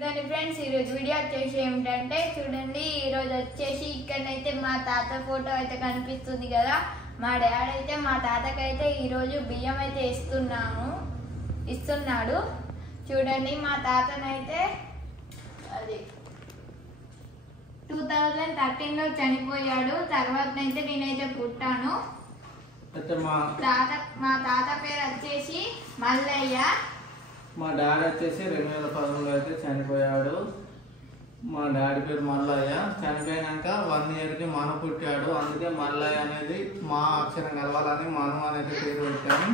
చూడండి ఫ్రెండ్స్, ఈరోజు వీడియో వచ్చేసి ఏమిటంటే చూడండి, ఈరోజు వచ్చేసి ఇక్కడైతే మా తాత ఫోటో అయితే కనిపిస్తుంది కదా. మా డాడీ అయితే మా తాతకైతే ఈరోజు బియ్యం అయితే ఇస్తున్నాడు. చూడండి, మా తాతనైతే అది 2013లో చనిపోయాడు. తర్వాత అయితే నేనైతే పుట్టాను. మా తాత పేరు వచ్చేసి మల్లయ్య. మా డాడీ వచ్చేసి 2010లో అయితే చనిపోయాడు. మా డాడీ పేరు మల్లయ్య. చనిపోయినాక 1 ఇయర్కి మను పుట్టాడు. అందుకే మల్లయ్య అనేది మా అక్షరం కలవాలని మను అనేది పేరు పెట్టాము.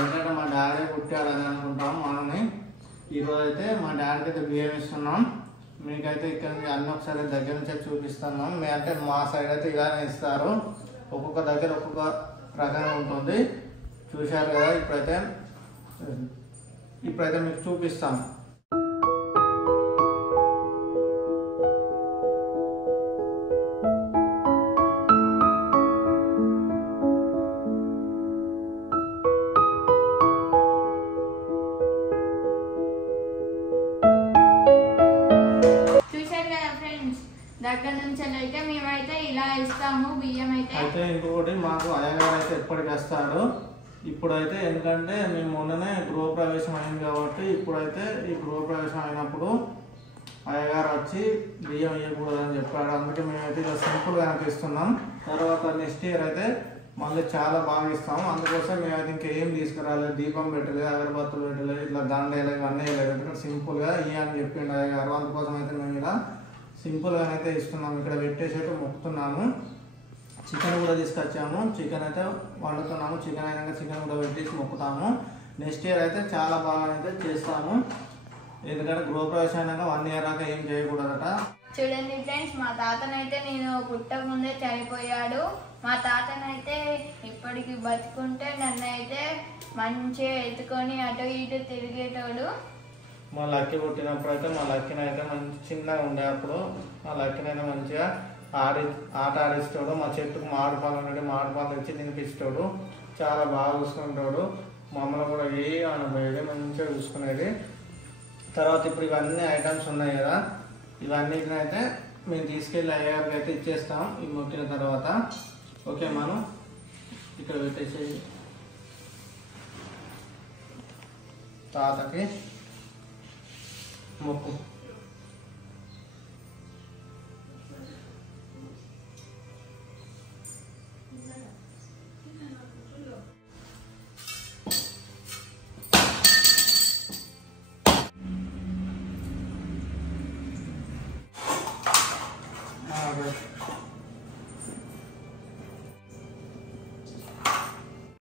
ఎందుకంటే మా డాడీ పుట్టాడని అనుకుంటాం మనుని. ఈరోజు అయితే మా డాడీకి అయితే బియ్యం ఇస్తున్నాం. మీకైతే ఇక్కడ నుంచి అన్ని ఒకసారి దగ్గర నుంచే చూపిస్తున్నాం. అంటే మా సైడ్ అయితే ఇలానే ఇస్తారు. ఒక్కొక్క దగ్గర ఒక్కొక్క రకంగా ఉంటుంది. చూశారు కదా. ఇప్పుడైతే మీకు చూపిస్తాను. దగ్గర నుంచి అయితే మేమైతే ఇలా ఇస్తాము బియ్యం అయితే. ఇంకొకటి మాకు అయ్యగారు అయితే ఎప్పటికి వస్తాడు. ఇప్పుడైతే ఎందుకంటే మేము మొన్ననే గృహప్రవేశం అయింది కాబట్టి ఇప్పుడైతే ఈ గృహప్రవేశం అయినప్పుడు అయ్యగారు వచ్చి బియ్యం ఇవ్వకూడదని చెప్పాడు. అందుకే మేమైతే ఇలా సింపుల్గా అనిపిస్తున్నాం. తర్వాత నెక్స్ట్ ఇయర్ అయితే మళ్ళీ చాలా బాగా ఇస్తాము. అందుకోసం మేమైతే ఇంకేం తీసుకురాలేదు. దీపం పెట్టలేదు, అగరబత్తులు పెట్టలేదు, ఇట్లా దండ వేయలేదు, ఇవన్నీ వేయలేదు. ఎందుకంటే సింపుల్గా అని చెప్పిండు అయ్యగారు. అందుకోసం అయితే మేము ఇలా సింపుల్గానైతే ఇస్తున్నాము. ఇక్కడ పెట్టేసి అయితే మొక్కుతున్నాము. చికెన్ కూడా తీసుకొచ్చాము. చికెన్ అయితే వండుతున్నాము. చికెన్ అయినాక చికెన్ కూడా పెట్టేసి మొక్కుతాము. నెక్స్ట్ ఇయర్ అయితే చాలా బాగా అయితే చేస్తాము. ఎందుకంటే గృహప్రవేశం అయినాక 1 ఇయర్ దాకా ఏం చేయకూడదట. చూడండి ఫ్రెండ్స్, మా తాతనైతే నేను పుట్టక ముందే చనిపోయాడు. మా తాతనైతే ఇప్పటికి బతుకుంటే నన్ను అయితే మంచిగా ఎత్తుకొని అటు ఇటు తిరిగేటోడు. మా లక్కీ పుట్టినప్పుడు అయితే మా లక్కీని అయితే మంచి చిన్నగా ఉండే. అప్పుడు మా లక్కీని అయితే మంచిగా ఆట ఆడిస్తాడు. మా చెట్టుకు మామిడి పళ్ళు ఉండే, మామిడి పళ్ళు ఇచ్చి తినిపిస్తాడు. చాలా బాగా చూసుకుంటాడు. మమ్మల్ని కూడా అనబోయేది, మంచిగా చూసుకునేది. తర్వాత ఇప్పుడు ఇవన్నీ ఐటమ్స్ ఉన్నాయి కదా, ఇవన్నిటిని అయితే మేము తీసుకెళ్ళి అయ్యగారికి అయితే ఇచ్చేస్తాం ఈ మొక్కిన తర్వాత. ఓకే, మనం ఇక్కడ పెట్టేసేది తాతకి మొక్కు.